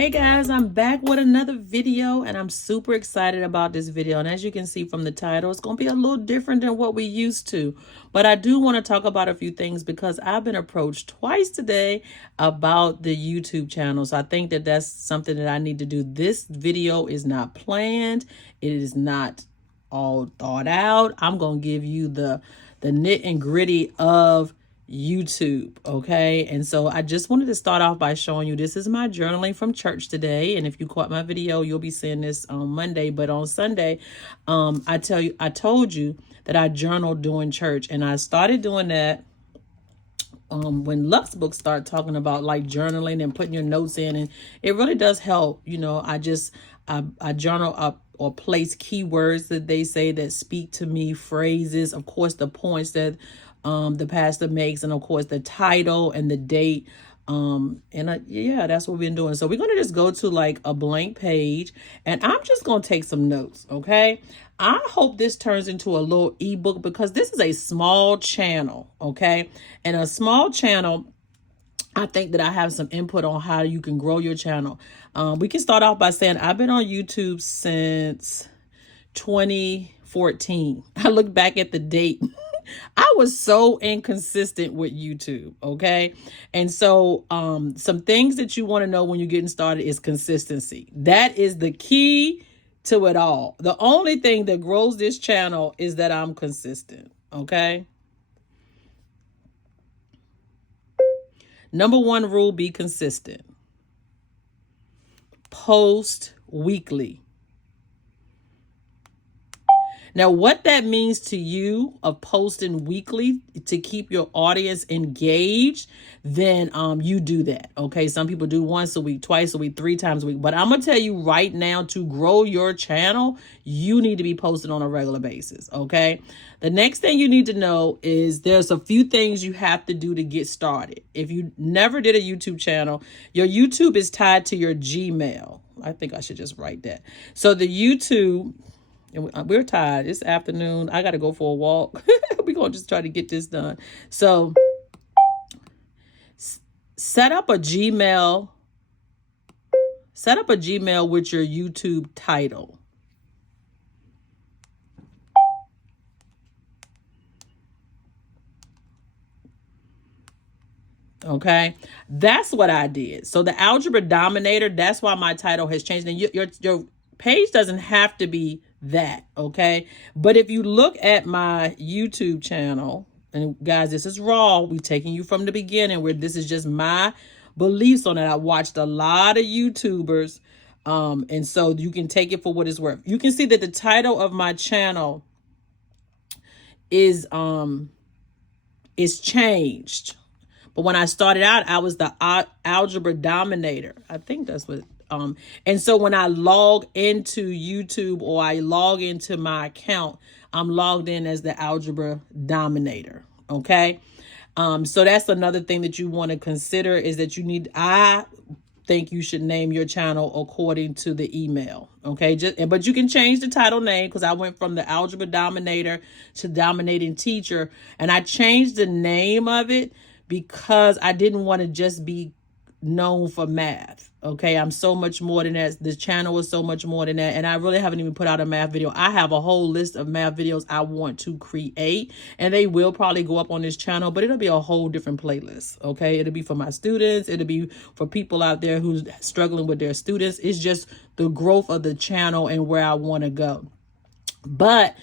Hey guys, I'm back with another video and I'm super excited about this video. And as you can see from the title, it's going to be a little different than what we used to. But I do want to talk about a few things because I've been approached twice today about the YouTube channel. So I think that that's something that I need to do. This video is not planned. It is not all thought out. I'm going to give you the nit and gritty of YouTube. Okay. And so I just wanted to start off by showing you, this is my journaling from church today. And if you caught my video, you'll be seeing this on Monday, but on Sunday, I told you that I journaled during church, and I started doing that when Lux books start talking about like journaling and putting your notes in, and it really does help. You know, I journal up or place keywords that they say that speak to me, phrases, of course, the points that the pastor makes, and of course the title and the date. Yeah, that's what we've been doing. So we're going to just go to like a blank page, and I'm just going to take some notes. Okay. I hope this turns into a little ebook because this is a small channel. Okay. And a small channel, I think that I have some input on how you can grow your channel. We can start off by saying I've been on YouTube since 2014. I look back at the date. I was so inconsistent with YouTube, okay? And so some things that you want to know when you're getting started is consistency. That is the key to it all. The only thing that grows this channel is that I'm consistent, okay? Number one rule, be consistent. Post weekly. Now, what that means to you of posting weekly to keep your audience engaged, then you do that. Okay. Some people do once a week, twice a week, 3 times a week. But I'm going to tell you right now, to grow your channel, you need to be posting on a regular basis. Okay. The next thing you need to know is there's a few things you have to do to get started. If you never did a YouTube channel, your YouTube is tied to your Gmail. I think I should just write that. So the YouTube... And we're tired. It's afternoon. I got to go for a walk. We're going to just try to get this done. So set up a Gmail. Set up a Gmail with your YouTube title. Okay. That's what I did. So the algebra dominator, that's why my title has changed. And your page doesn't have to be that, okay? But if you look at my YouTube channel, and guys, this is raw. We're taking you from the beginning, where this is just my beliefs on it. I watched a lot of YouTubers, and so you can take it for what it's worth. You can see that the title of my channel is changed. But when I started out, I was the algebra dominator. I think that's what. And so when I log into YouTube or I log into my account, I'm logged in as the algebra dominator. Okay. So that's another thing that you want to consider is that I think you should name your channel according to the email. Okay. But you can change the title name, because I went from the algebra dominator to dominating teacher, and I changed the name of it because I didn't want to just be known for math. Okay. I'm so much more than that. This channel is so much more than that. And I really haven't even put out a math video. I have a whole list of math videos I want to create, and they will probably go up on this channel, but it'll be a whole different playlist. Okay. It'll be for my students. It'll be for people out there who's struggling with their students. It's just the growth of the channel and where I want to go. But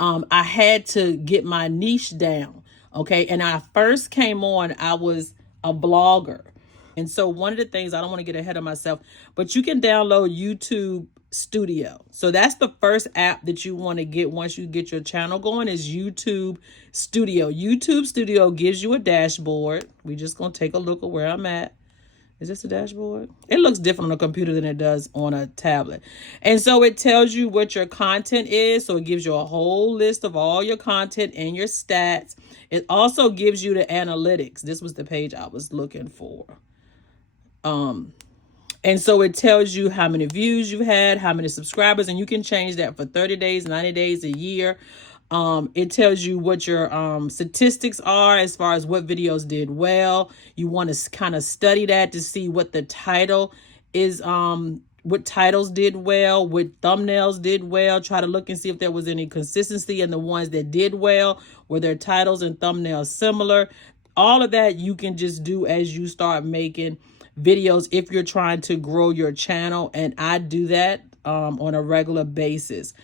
I had to get my niche down. Okay. And I first came on, I was a blogger. And so one of the things, I don't want to get ahead of myself, but you can download YTvStudio. So that's the first app that you want to get once you get your channel going, is YTvStudio. YTvStudio gives you a dashboard. We're just going to take a look at where I'm at. Is this a dashboard? It looks different on a computer than it does on a tablet. And so it tells you what your content is. So it gives you a whole list of all your content and your stats. It also gives you the analytics. This was the page I was looking for. And so it tells you how many views you had, how many subscribers, and you can change that for 30 days, 90 days, a year. It tells you what your statistics are as far as what videos did well. You want to kind of study that to see what the title is what titles did well, what thumbnails did well. Try to look and see if there was any consistency in the ones that did well. Were their titles and thumbnails similar? All of that you can just do as you start making videos if you're trying to grow your channel. And I do that on a regular basis.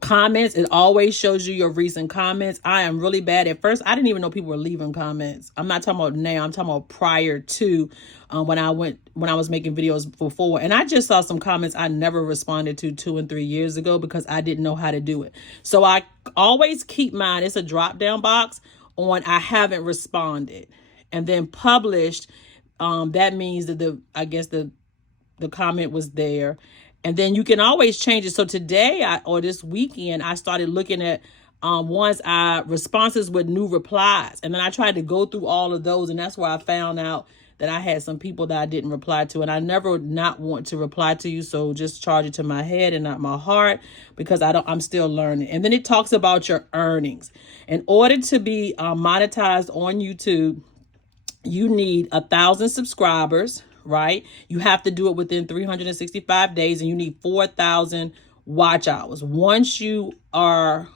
Comments, it always shows you your recent comments. I am really bad. At first, I didn't even know people were leaving comments. I'm not talking about now. I'm talking about prior to when I was making videos before. And I just saw some comments I never responded to 2 and 3 years ago because I didn't know how to do it. So I always keep mine. It's a drop down box on I haven't responded, and then published. That means that the comment was there. And then you can always change it. So today or this weekend, I started looking at responses with new replies. And then I tried to go through all of those. And that's where I found out that I had some people that I didn't reply to. And I never not want to reply to you. So just charge it to my head and not my heart, because I'm still learning. And then it talks about your earnings. In order to be monetized on YouTube, you need 1,000 subscribers, right? You have to do it within 365 days, and you need 4,000 watch hours. Once you are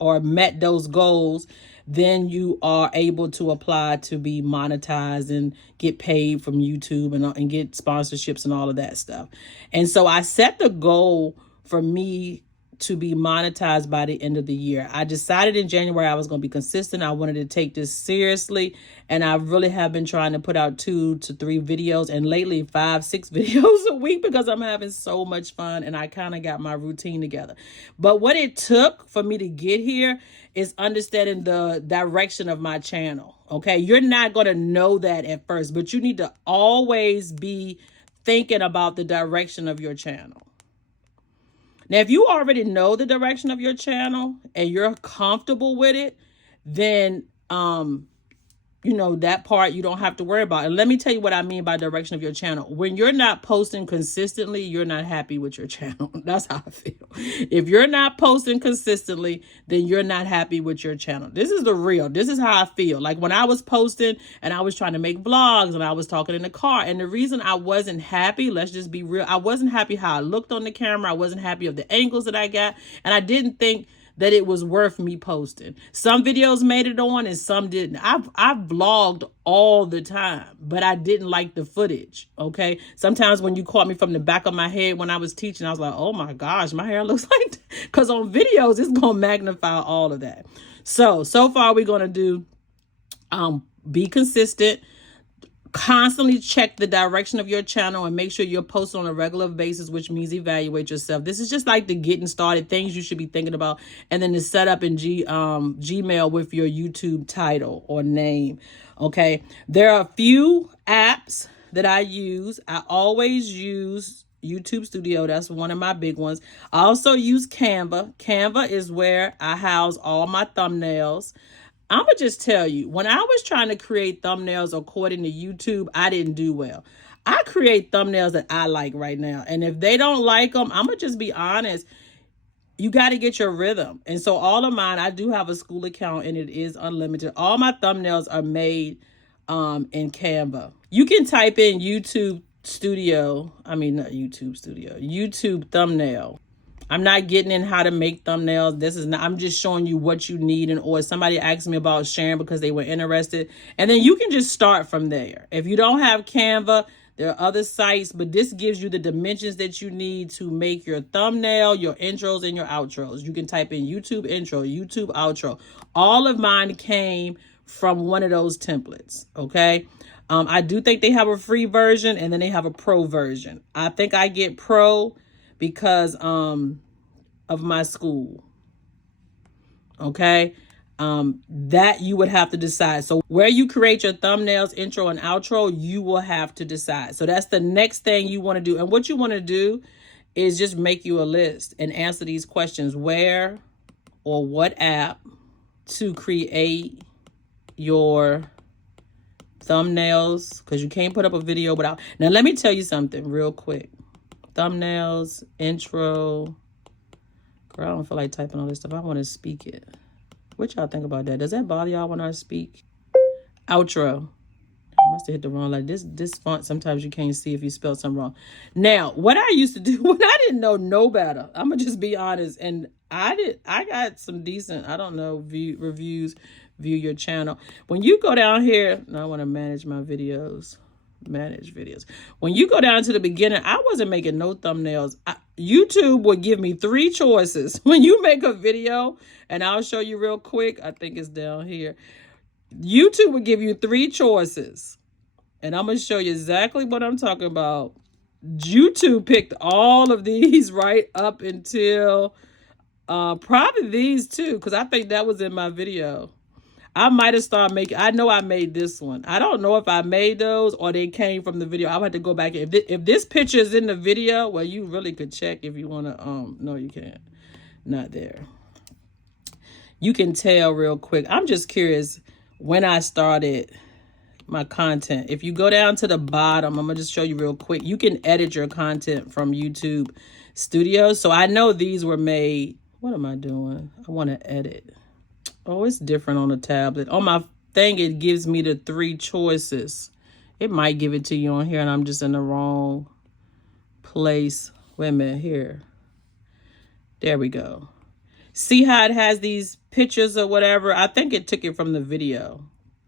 or met those goals, then you are able to apply to be monetized and get paid from YouTube and get sponsorships and all of that stuff. And so I set the goal for me to be monetized by the end of the year. I decided in January I was going to be consistent. I wanted to take this seriously, and I really have been trying to put out 2 to 3 videos, and lately 5, 6 videos a week, because I'm having so much fun and I kind of got my routine together. But what it took for me to get here is understanding the direction of my channel. Okay, you're not going to know that at first, but you need to always be thinking about the direction of your channel. Now, if you already know the direction of your channel and you're comfortable with it, then, that part you don't have to worry about. And let me tell you what I mean by direction of your channel. When you're not posting consistently, you're not happy with your channel. That's how I feel. If you're not posting consistently, then you're not happy with your channel. This is the real. This is how I feel. Like when I was posting and I was trying to make vlogs and I was talking in the car, and the reason I wasn't happy, let's just be real, I wasn't happy how I looked on the camera. I wasn't happy of the angles that I got. And I didn't think that it was worth me posting. Some videos made it on and some didn't. I've vlogged all the time, but I didn't like the footage, okay? Sometimes when you caught me from the back of my head when I was teaching, I was like, oh my gosh, my hair looks like that. Because on videos, it's going to magnify all of that. So far we're going to do be consistent. Constantly check the direction of your channel and make sure you're posting on a regular basis, which means evaluate yourself. This is just like the getting started things you should be thinking about. And then the setup in Gmail with your YouTube title or name. Okay. There are a few apps that I use. I always use YTvStudio. That's one of my big ones. I also use Canva. Canva is where I house all my thumbnails. I'm going to just tell you, when I was trying to create thumbnails according to YouTube, I didn't do well. I create thumbnails that I like right now. And if they don't like them, I'm going to just be honest. You got to get your rhythm. And so all of mine, I do have a school account and it is unlimited. All my thumbnails are made in Canva. You can type in YouTube thumbnail. I'm not getting in how to make thumbnails. I'm just showing you what you need. Or somebody asked me about sharing because they were interested. And then you can just start from there. If you don't have Canva, there are other sites, but this gives you the dimensions that you need to make your thumbnail, your intros, and your outros. You can type in YouTube intro, YouTube outro. All of mine came from one of those templates, okay? I do think they have a free version and then they have a pro version. I think I get pro because of my school. Okay. That you would have to decide. So where you create your thumbnails, intro, and outro, you will have to decide. So that's the next thing you want to do. And what you want to do is just make you a list and answer these questions. Where or what app to create your thumbnails? Because you can't put up a video without. Now, let me tell you something real quick. Thumbnails, intro. Girl, I don't feel like typing all this stuff. I want to speak it. What y'all think about that? Does that bother y'all when I speak? Outro. must have hit the wrong, like this font, sometimes you can't see if you spelled something wrong. Now, what I used to do when I didn't know no better, I'm gonna just be honest, and I got some decent, I don't know, reviews, view your channel. When you go down here, now I want to manage my videos. Manage videos. When you go down to the beginning, I wasn't making no thumbnails. YouTube would give me 3 choices. When you make a video, and I'll show you real quick, I think it's down here. YouTube would give you 3 choices. And I'm going to show you exactly what I'm talking about. YouTube picked all of these right up until probably these too, because I think that was in my video. I might have started making, I know I made this one. I don't know if I made those or they came from the video. I'll have to go back. If this picture is in the video, well, you really could check if you want to, no, you can't. Not there. You can tell real quick. I'm just curious when I started my content. If you go down to the bottom, I'm going to just show you real quick. You can edit your content from YouTube Studio. So I know these were made. What am I doing? I want to edit. Oh, it's different on the tablet. On my thing, it gives me the 3 choices. It might give it to you on here, and I'm just in the wrong place. Wait a minute, here. There we go. See how it has these pictures or whatever? I think it took it from the video.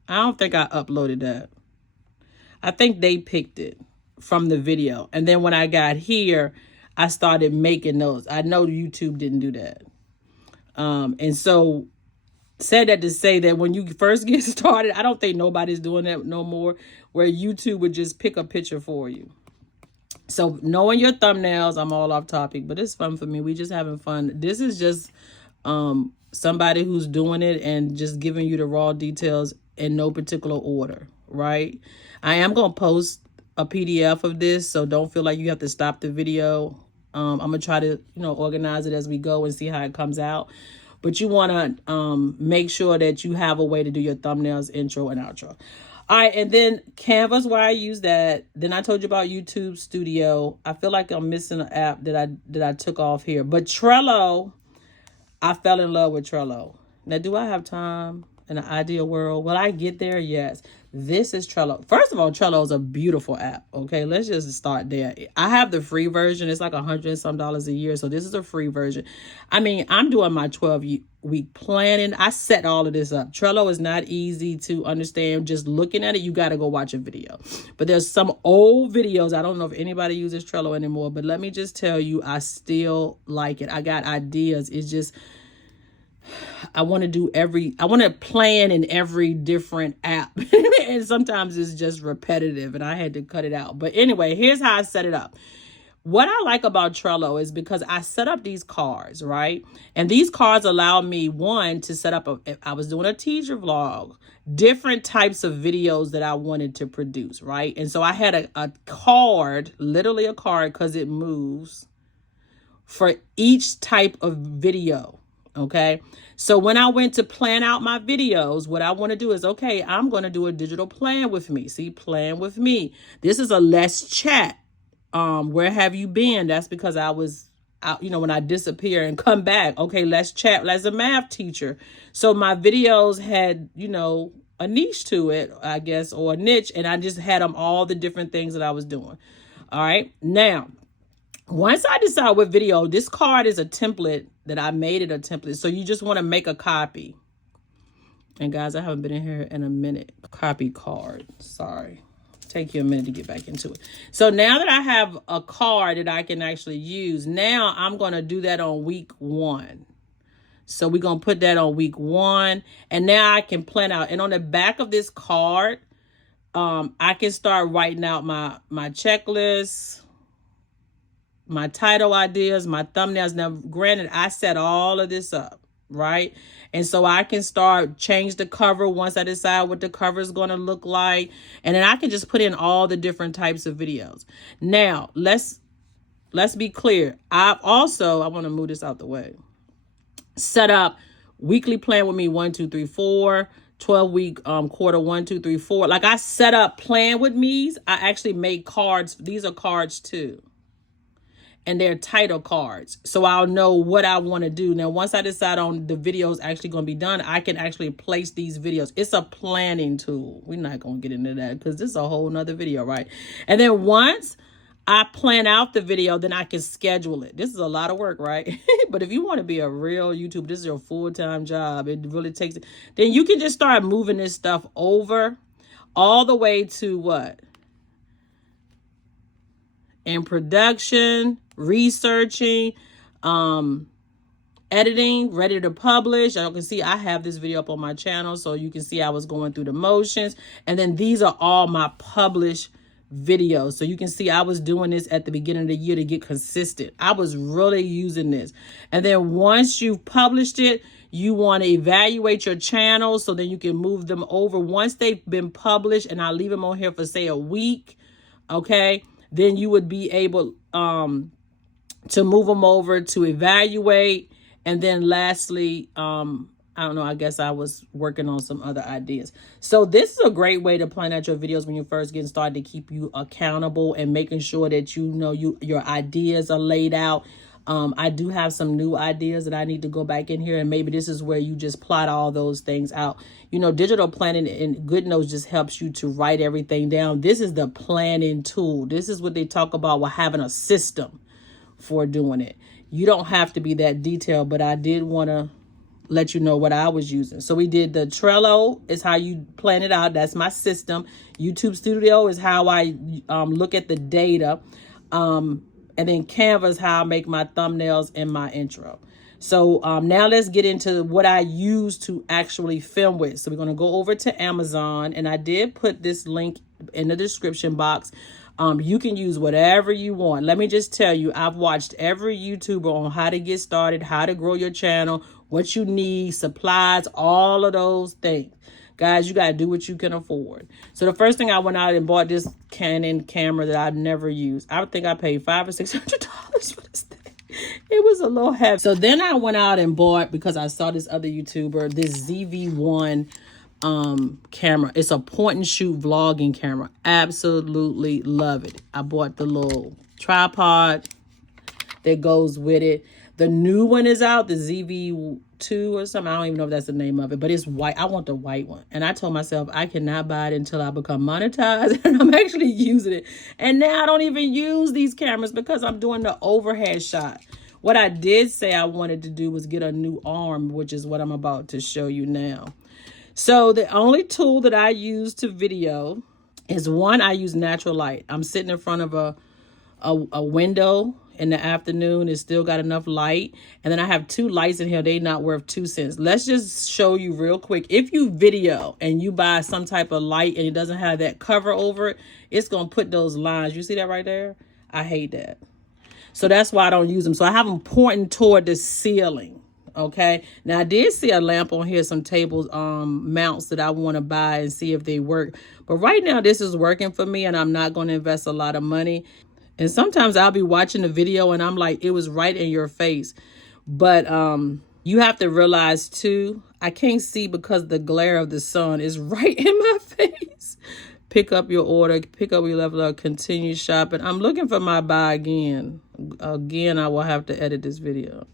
I don't think I uploaded that. I think they picked it from the video. And then when I got here, I started making those. I know YouTube didn't do that. And so... said that to say that when you first get started, I don't think nobody's doing that no more, where YouTube would just pick a picture for you. So knowing your thumbnails, I'm all off topic, but it's fun for me. We just having fun. This is just somebody who's doing it and just giving you the raw details in no particular order, right? I am going to post a PDF of this, so don't feel like you have to stop the video. I'm going to try to, organize it as we go and see how it comes out. But you want to make sure that you have a way to do your thumbnails, intro, and outro. All right, and then Canva's where I use that. Then I told you about YTvStudio. I feel like I'm missing an app that I took off here. But Trello, I fell in love with Trello. Now, do I have time in an ideal world? Will I get there? Yes. This is Trello. First of all, Trello is a beautiful app. Okay, let's just start there. I have the free version. It's like $100 and some a year. So this is a free version. I mean, I'm doing my 12-week planning. I set all of this up. Trello is not easy to understand. Just looking at it, you got to go watch a video. But there's some old videos. I don't know if anybody uses Trello anymore, but let me just tell you, I still like it. I got ideas. It's just... I want to plan in every different app. And sometimes it's just repetitive and I had to cut it out. But anyway, here's how I set it up. What I like about Trello is because I set up these cards, right? And these cards allow me, one, to set up, if I was doing a teacher vlog, different types of videos that I wanted to produce, right? And so I had a card, literally a card, because it moves, for each type of video. Okay, so when I went to plan out my videos, what I want to do is, okay, I'm going to do a digital plan with me. See, plan with me. This is a less chat. Where have you been? That's because I was out, when I disappear and come back. Okay, let's chat as a math teacher. So my videos had, a niche to it, I guess, or a niche. And I just had them all the different things that I was doing. All right, now. Once I decide what video, this card is a template that I made it a template. So you just want to make a copy. And guys, I haven't been in here in a minute. Copy card. Sorry. Take you a minute to get back into it. So now that I have a card that I can actually use, now I'm going to do that on week 1. So we're going to put that on week 1. And now I can plan out. And on the back of this card, I can start writing out my checklist, my title ideas, my thumbnails. Now, granted, I set all of this up, right? And so I can change the cover once I decide what the cover is going to look like. And then I can just put in all the different types of videos. Now, let's be clear. I want to move this out the way. Set up weekly plan with me, 1, 2, 3, 4. 12-week quarter 1, 2, 3, 4. Like I set up plan with me's. I actually made cards. These are cards too. and they're title cards. So I'll know what I want to do. Now, once I decide on the video is actually going to be done, I can actually place these videos. It's a planning tool. We're not going to get into that because this is a whole nother video, right? And then once I plan out the video, then I can schedule it. This is a lot of work, right? But if you want to be a real YouTuber, this is your full-time job. It really takes it. Then you can just start moving this stuff over all the way to what? In production, researching, editing, ready to publish. Y'all can see I have this video up on my channel, so you can see I was going through the motions. And then these are all my published videos. So you can see I was doing this at the beginning of the year to get consistent. I was really using this. And then once you've published it, you want to evaluate your channel so then you can move them over. Once they've been published, and I leave them on here for say a week, okay, then you would be able to move them over to evaluate. And then lastly, I don't know, I guess I was working on some other ideas. So this is a great way to plan out your videos when you're first getting started, to keep you accountable and making sure that you know your ideas are laid out. I do have some new ideas that I need to go back in here, and maybe this is where you just plot all those things out. You know, digital planning and GoodNotes just helps you to write everything down. This is the planning tool. This is what they talk about with having a system for doing it. You don't have to be that detailed, but I did want to let you know what I was using. So we did the Trello is how you plan it out. That's my system. YTvStudio is how I look at the data. And then Canva is how I make my thumbnails and my intro. So now let's get into what I use to actually film with. So we're going to go over to Amazon, and I did put this link in the description box. You can use whatever you want. Let me just tell you, I've watched every YouTuber on how to get started, how to grow your channel, what you need, supplies, all of those things. Guys, you got to do what you can afford. So the first thing I went out and bought this Canon camera that I've never used. I think I paid $500 or $600 for this thing. It was a little heavy. So then I went out and bought, because I saw this other YouTuber, this ZV-1 camera. It's a point and shoot vlogging camera. Absolutely love it. I bought the little tripod that goes with it. The new one is out, the ZV-2 or something. I don't even know if that's the name of it, but it's white. I want the white one. And I told myself I cannot buy it until I become monetized, and I'm actually using it. And now I don't even use these cameras because I'm doing the overhead shot. What I did say I wanted to do was get a new arm, which is what I'm about to show you now. So the only tool that I use to video is one, I use natural light. I'm sitting in front of a window in the afternoon. It's still got enough light. And then I have two lights in here. They not worth 2 cents. Let's just show you real quick. If you video and you buy some type of light and it doesn't have that cover over it, it's going to put those lines. You see that right there? I hate that. So that's why I don't use them. So I have them pointing toward the ceiling. Okay. Now I did see a lamp on here, some tables, mounts that I want to buy and see if they work. But right now this is working for me, and I'm not going to invest a lot of money. And sometimes I'll be watching the video and I'm like, it was right in your face. But you have to realize too, I can't see because the glare of the sun is right in my face. Pick up your order, pick up your level up, continue shopping. I'm looking for my buy again. Again, I will have to edit this video.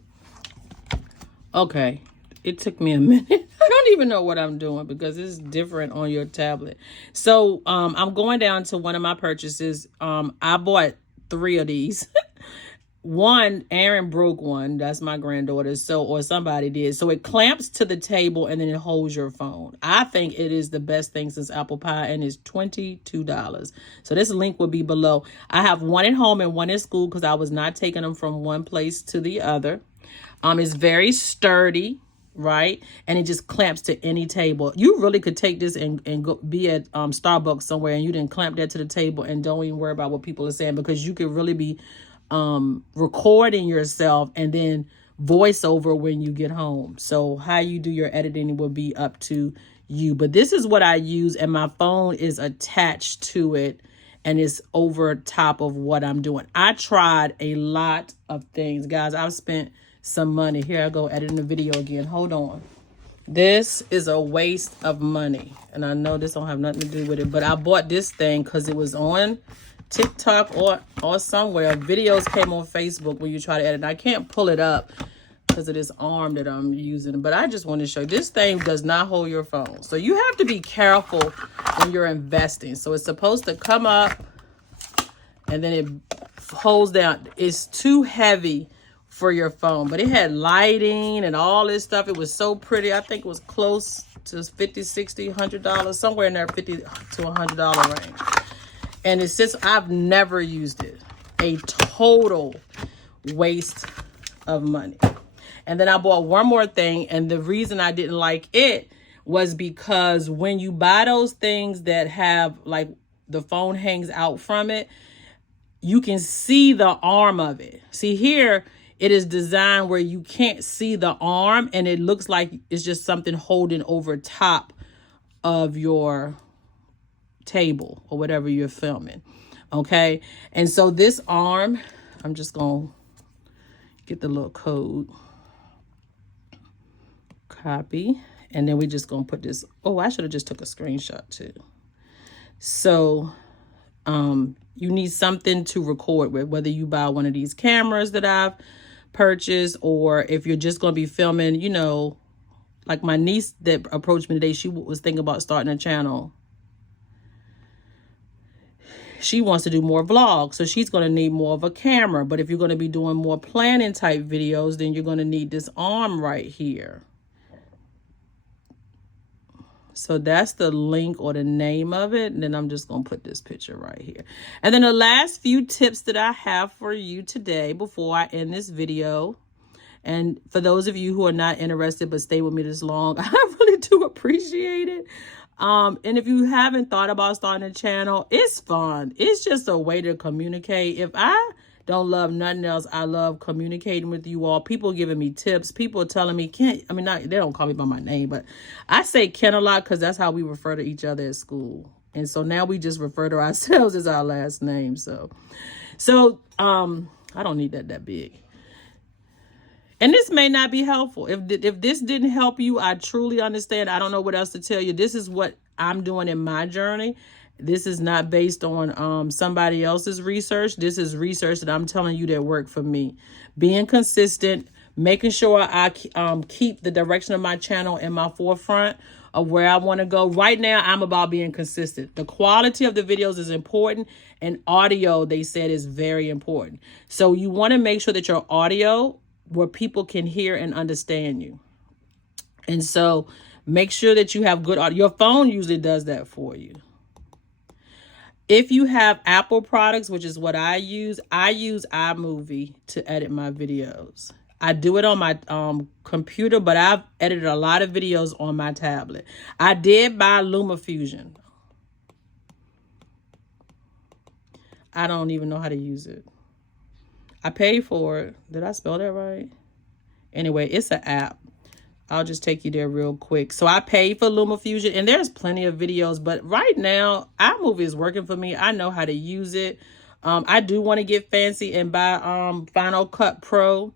Okay, it took me a minute. I don't even know what I'm doing because it's different on your tablet. So I'm going down to one of my purchases. I bought 3 of these. One, Aaron broke one. That's my granddaughter. Or somebody did. So it clamps to the table and then it holds your phone. I think it is the best thing since apple pie, and it's $22. So this link will be below. I have one at home and one at school because I was not taking them from one place to the other. It's very sturdy, right? And it just clamps to any table. You really could take this and go be at Starbucks somewhere, and you didn't clamp that to the table and don't even worry about what people are saying, because you could really be recording yourself and then voice over when you get home. So how you do your editing will be up to you. But this is what I use, and my phone is attached to it and it's over top of what I'm doing. I tried a lot of things, guys. I've spent some money. Here I go editing the video again. Hold on. This is a waste of money, and I know this don't have nothing to do with it, but I bought this thing because it was on TikTok or somewhere. Videos came on Facebook when you try to edit. I can't pull it up because of this arm that I'm using, but I just want to show you, this thing does not hold your phone. So you have to be careful when you're investing. So it's supposed to come up and then it holds down. It's too heavy for your phone, but it had lighting and all this stuff. It was so pretty. I think it was close to $50, $60, $100, somewhere in there, $50 to $100 range. And it says I've never used it. A total waste of money. And then I bought one more thing, and the reason I didn't like it was because when you buy those things that have, like, the phone hangs out from it, you can see the arm of it. See, here it is designed where you can't see the arm, and it looks like it's just something holding over top of your table or whatever you're filming. Okay, and so this arm, I'm just gonna get the little code. Copy, and then we just gonna put this. Oh, I should have just took a screenshot too. So you need something to record with, whether you buy one of these cameras that I've purchased, or if you're just gonna be filming, you know, like my niece that approached me today, she was thinking about starting a channel. She wants to do more vlogs, so she's going to need more of a camera. But if you're going to be doing more planning type videos, then you're going to need this arm right here. So that's the link or the name of it. And then I'm just going to put this picture right here. And then the last few tips that I have for you today before I end this video. And for those of you who are not interested but stay with me this long, I really do appreciate it. And if you haven't thought about starting a channel, it's fun. It's just a way to communicate. If I don't love nothing else, I love communicating with you all. People giving me tips. People telling me, they don't call me by my name, but I say Ken a lot because that's how we refer to each other at school. And so now we just refer to ourselves as our last name. So I don't need that big. And this may not be helpful. If this didn't help you, I truly understand. I don't know what else to tell you. This is what I'm doing in my journey. This is not based on somebody else's research. This is research that I'm telling you that worked for me. Being consistent, making sure I keep the direction of my channel in my forefront of where I want to go. Right now, I'm about being consistent. The quality of the videos is important, and audio, they said, is very important. So you want to make sure that your audio where people can hear and understand you. And so make sure that you have good audio. Your phone usually does that for you. If you have Apple products, which is what I use Imovie to edit my videos. I do it on my computer, but I've edited a lot of videos on my tablet. I did buy Luma Fusion. I don't even know how to use it. I paid for it. Did I spell that right? Anyway, it's an app. I'll just take you there real quick. So I paid for Luma Fusion, and there's plenty of videos, but right now, iMovie is working for me. I know how to use it. I do want to get fancy and buy Final Cut Pro.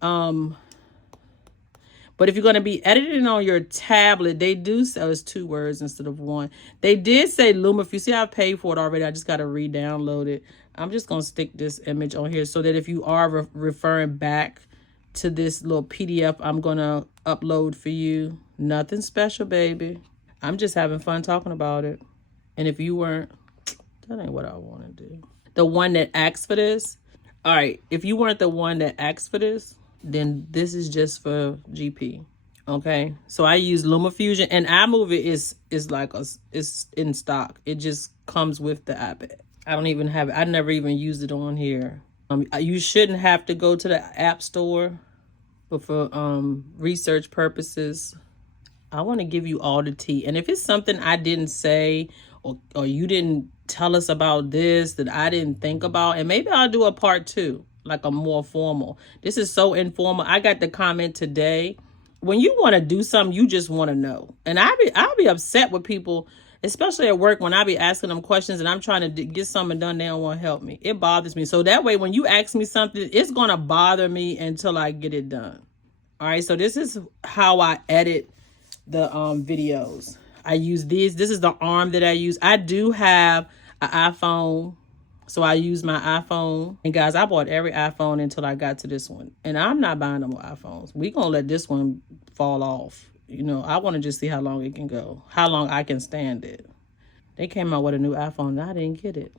But if you're going to be editing on your tablet, they do say, it's 2 words instead of 1. They did say Luma. If you see, I paid for it already. I just got to re-download it. I'm just going to stick this image on here so that if you are referring back to this little PDF I'm going to upload for you, nothing special, baby. I'm just having fun talking about it. And if you weren't, that ain't what I want to do. The one that asked for this. All right. If you weren't the one that asked for this, then this is just for GP. Okay. So I use Luma Fusion, and iMovie is it's in stock. It just comes with the app. I don't even have it. I never even used it on here. You shouldn't have to go to the app store, but for research purposes, I want to give you all the tea. And if it's something I didn't say, or you didn't tell us about this that I didn't think about, and maybe I'll do a part 2, like a more formal. This is so informal. I got the comment today. When you want to do something, you just want to know. And I'll be upset with people, especially at work, when I be asking them questions and I'm trying to get something done, they don't want to help me. It bothers me. So that way, when you ask me something, it's going to bother me until I get it done. All right. So this is how I edit the videos. I use these. This is the arm that I use. I do have an iPhone So I use my iPhone. And guys, I bought every iPhone until I got to this one. And I'm not buying no more iPhones. We gonna let this one fall off. You know, I want to just see how long it can go. How long I can stand it. They came out with a new iPhone and I didn't get it.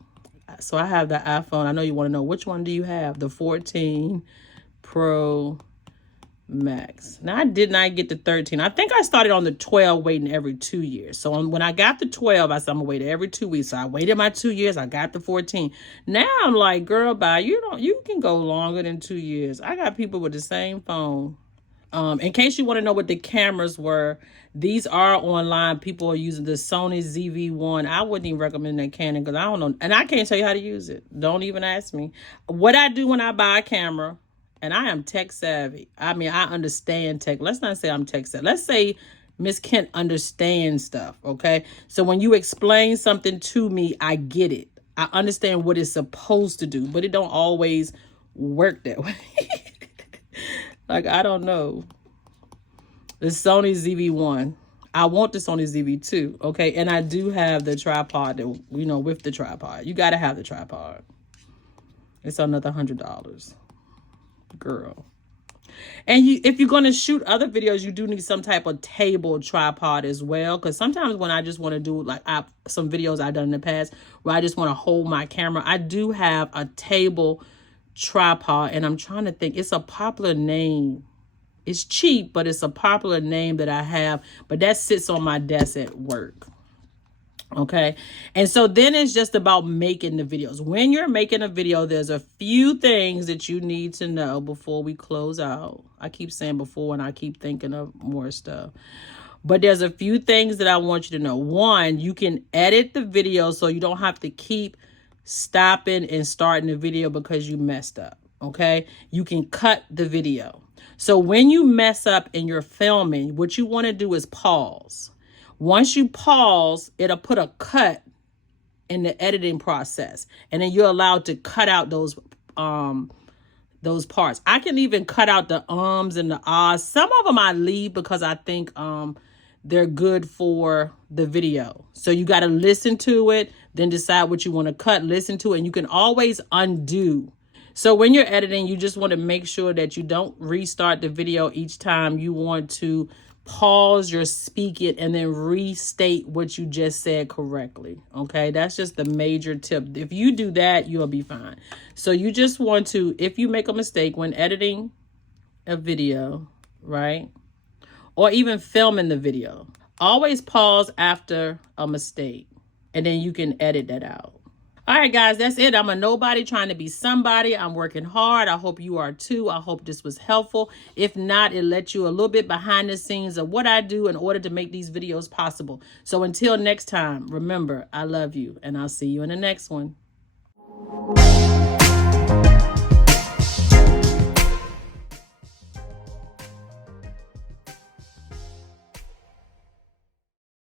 So I have the iPhone. I know you want to know, which one do you have? The 14 Pro Max. Now, I did not get the 13. I think I started on the 12 waiting every 2 years. So when I got the 12, I said I'm gonna wait every 2 weeks. So I waited my 2 years. I got the 14. Now I'm like, girl, bye. You can go longer than 2 years. I got people with the same phone. In case you want to know what the cameras were, these are online. People are using the Sony ZV-1. I wouldn't even recommend that Canon because I don't know. And I can't tell you how to use it. Don't even ask me. What I do when I buy a camera, and I am tech savvy. I mean, I understand tech. Let's not say I'm tech savvy. Let's say Miss Kent understands stuff, okay? So when you explain something to me, I get it. I understand what it's supposed to do, but it don't always work that way. Like, I don't know. The Sony ZV-1. I want the Sony ZV-2, okay? And I do have the tripod, that, you know, with the tripod. You got to have the tripod. It's another $100. Girl. And if you're going to shoot other videos, you do need some type of table tripod as well. Because sometimes when I just want to do, like, some videos I've done in the past where I just want to hold my camera, I do have a table tripod, and I'm trying to think. It's a popular name. It's cheap, but it's a popular name that I have, but that sits on my desk at work. Okay. And so then it's just about making the videos. When you're making a video, there's a few things that you need to know before we close out. I keep saying before, and I keep thinking of more stuff. But there's a few things that I want you to know. One, you can edit the video so you don't have to keep stopping and starting the video because you messed up. Okay. You can cut the video. So when you mess up and you're filming, what you want to do is pause. Once you pause, it'll put a cut in the editing process. And then you're allowed to cut out those parts. I can even cut out the ums and the ahs. Some of them I leave because I think they're good for the video. So you got to listen to it, then decide what you want to cut, listen to it, and you can always undo. So when you're editing, you just want to make sure that you don't restart the video each time. You want to pause your speak it and then restate what you just said correctly. Okay, that's just the major tip. If you do that, you'll be fine. So you just want to, if you make a mistake when editing a video, right? Or even filming the video, always pause after a mistake and then you can edit that out. All right, guys, that's it. I'm a nobody trying to be somebody. I'm working hard. I hope you are too. I hope this was helpful. If not, it lets you a little bit behind the scenes of what I do in order to make these videos possible. So until next time, remember, I love you, and I'll see you in the next one.